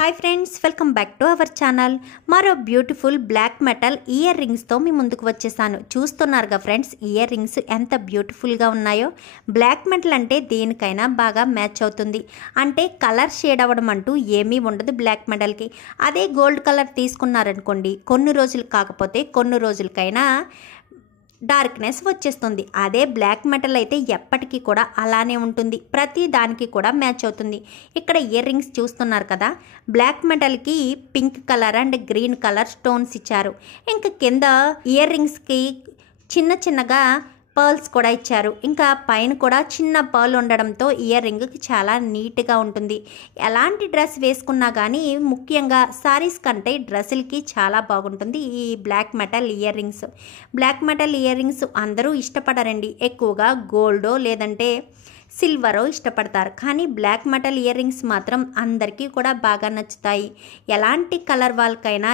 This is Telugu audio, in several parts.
Hi friends, welcome back to our channel. మరో బ్యూటిఫుల్ బ్లాక్ మెటల్ ఇయర్ రింగ్స్తో మీ ముందుకు వచ్చేసాను. చూస్తున్నారుగా ఫ్రెండ్స్, ఇయర్ రింగ్స్ ఎంత బ్యూటిఫుల్గా ఉన్నాయో. బ్లాక్ మెటల్ అంటే దేనికైనా బాగా మ్యాచ్ అవుతుంది. అంటే కలర్ షేడ్ అవ్వడం అంటూ ఏమీ ఉండదు బ్లాక్ మెటల్కి. అదే గోల్డ్ కలర్ తీసుకున్నారనుకోండి, కొన్ని రోజులు కాకపోతే కొన్ని రోజులకైనా డార్క్నెస్ వచ్చేస్తుంది. అదే బ్లాక్ మెటల్ అయితే ఎప్పటికీ కూడా అలానే ఉంటుంది, ప్రతి దానికి కూడా మ్యాచ్ అవుతుంది. ఇక్కడ ఇయర్ రింగ్స్ చూస్తున్నారు కదా, బ్లాక్ మెటల్కి pink colour and green colour stones ఇచ్చారు. ఇంకా కింద ఇయర్ రింగ్స్కి చిన్న చిన్నగా పర్ల్స్ కూడా ఇచ్చారు. ఇంకా పైన కూడా చిన్న పర్ల్ ఉండడంతో ఇయర్ రింగ్కి చాలా నీట్గా ఉంటుంది. ఎలాంటి డ్రెస్ వేసుకున్నా కానీ, ముఖ్యంగా సారీస్ కంటే డ్రెస్సులకి చాలా బాగుంటుంది ఈ black metal earrings. Black metal earrings అందరూ ఇష్టపడరండి. ఎక్కువగా గోల్డో లేదంటే సిల్వరో ఇష్టపడతారు. కానీ బ్లాక్ మెటల్ ఇయర్ రింగ్స్ మాత్రం అందరికీ కూడా బాగా నచ్చుతాయి. ఎలాంటి కలర్ వాళ్ళకైనా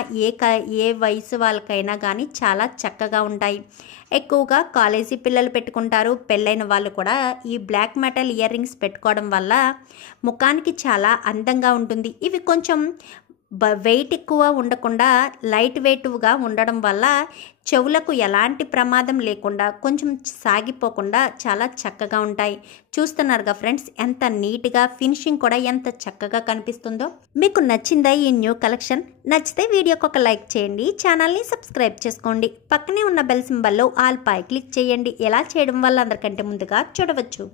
ఏ వయసు వాళ్ళకైనా కానీ చాలా చక్కగా ఉంటాయి. ఎక్కువగా కాలేజీ పిల్లలు పెట్టుకుంటారు. పెళ్ళైన వాళ్ళు కూడా ఈ బ్లాక్ మెటల్ ఇయర్ రింగ్స్ పెట్టుకోవడం వల్ల ముఖానికి చాలా అందంగా ఉంటుంది. ఇవి కొంచెం వెయిట్ ఎక్కువ ఉండకుండా లైట్ వెయిట్గా ఉండడం వల్ల చెవులకు ఎలాంటి ప్రమాదం లేకుండా, కొంచెం సాగిపోకుండా చాలా చక్కగా ఉంటాయి. చూస్తున్నారుగా ఫ్రెండ్స్, ఎంత నీట్గా ఫినిషింగ్ కూడా ఎంత చక్కగా కనిపిస్తుందో. మీకు నచ్చిందా ఈ న్యూ కలెక్షన్? నచ్చితే వీడియోకి ఒక లైక్ చేయండి, ఛానల్ని సబ్స్క్రైబ్ చేసుకోండి. పక్కనే ఉన్న బెల్ సింబల్లో ఆల్ పై క్లిక్ చేయండి. ఎలా చేయడం వల్ల అందరికంటే ముందుగా చూడవచ్చు.